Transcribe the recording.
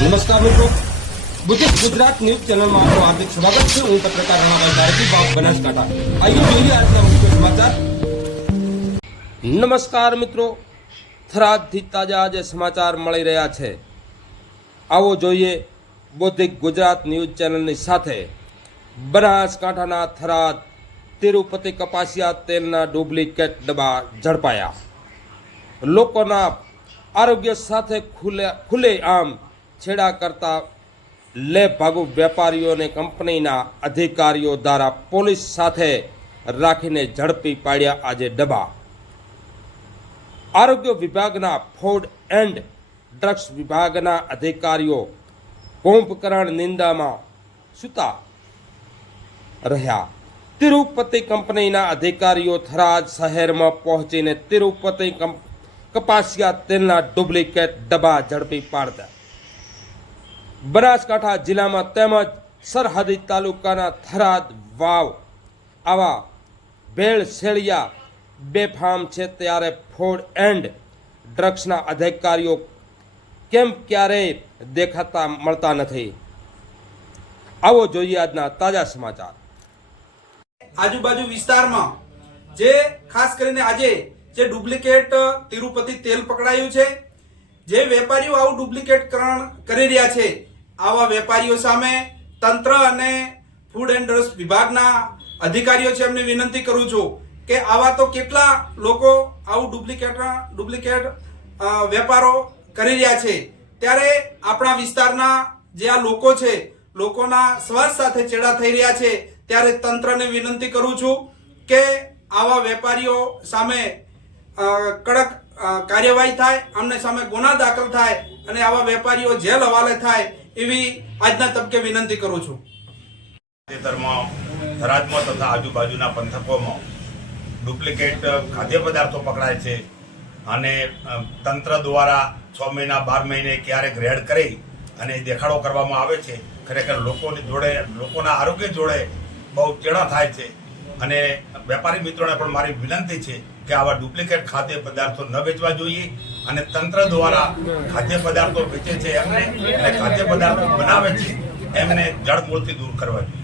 નમસ્કાર મિત્રો, Buddhist Gujarat news ચેનલમાં આપનું હાર્દિક સ્વાગત છે। હું પત્રકાર રણાભાઈ ધારકી, બાપ બનાસકાંઠા। આઈએ જોઈએ આજના મુખ્ય સમાચાર। નમસ્કાર મિત્રો, થરાદથી તાજા આજે સમાચાર મળી રહ્યા છે। આવો જોઈએ બુદ્ધિસ્ટ ગુજરાત ન્યૂઝ ચેનલની સાથે। બનાસકાંઠાના થરાદ તિરુપતિ કપાસિયા તેલના ડુપ્લિકેટ ડબ્બા ઝડપાયા। લોકોના આરોગ્ય સાથે ખુલ્લેઆમ છેડા કરતા લેભાગુ વેપારીઓને કંપનીના અધિકારીઓ દ્વારા પોલીસ સાથે રાખીને ઝડપી પાડ્યા આજે ડબ્બા। આરોગ્ય વિભાગના ફૂડ એન્ડ ડ્રગ્સ વિભાગના અધિકારીઓ કુંભકર્ણ નિંદામાં સૂતા રહ્યા। તિરુપતિ કંપનીના અધિકારીઓ થરાદ શહેરમાં પહોંચીને તિરુપતિ કપાસિયા તેલના ડુપ્લિકેટ ડબ્બા ઝડપી પાડતા બનાસકાંઠા જિલ્લામાં તેમજ સરહદી તાલુકાના થરાદ વાવ આવા ભેળસેળિયા બેફામ છે, ત્યારે ફૂડ એન્ડ ડ્રગ્સના અધિકારીઓ કેમ ક્યારેય દેખાતા મળતા નથી? આવો જોઈએ આજના તાજા સમાચાર। આજુબાજુ વિસ્તારમાં જે ખાસ કરીને આજે જે ડુપ્લિકેટ તિરુપતિ તેલ પકડાયું છે, જે વેપારીઓ આવું ડુપ્લિકેટકરણ કરી રહ્યા છે, આવા વેપારીઓ સામે તંત્ર અને ફૂડ એન્ડ ડ્રગ્સ વિભાગના અધિકારીઓ છે એમને વિનંતી કરું છું કે આવા તો કેટલા લોકો આવું ડુપ્લિકેટ વેપારો કરી રહ્યા છે, ત્યારે આપણા વિસ્તારના જે આ લોકો છે, લોકોના સ્વાસ્થ્ય સાથે ચેડા થઈ રહ્યા છે, ત્યારે તંત્રને વિનંતી કરું છું કે આવા વેપારીઓ સામે કડક કાર્યવાહી થાય, આમને સામે ગુના દાખલ થાય અને આવા વેપારીઓ જેલ હવાલે થાય એવી આજના તબકે વિનંતી કરું છું। તાજેતરમાં થરાદમાં તથા આજુબાજુના પંથકોમાં ડુપ્લિકેટ ખાદ્ય પદાર્થો પકડાય છે અને તંત્ર દ્વારા 6 મહિના 12 મહિને ક્યારેક રેડ કરી અને દેખાડો કરવામાં આવે છે। ખરેખર લોકોના આરોગ્ય જોડે બહુ ચેડા થાય છે અને વેપારી મિત્રોને પણ મારી વિનંતી છે કે આવા ડુપ્લિકેટ ખાદ્ય પદાર્થો ન વેચવા જોઈએ અને તંત્ર દ્વારા ખાદ્ય પદાર્થો વેચે છે એમને અને ખાદ્ય પદાર્થો બનાવે છે એમને જડમૂળથી દૂર કરવા જોઈએ।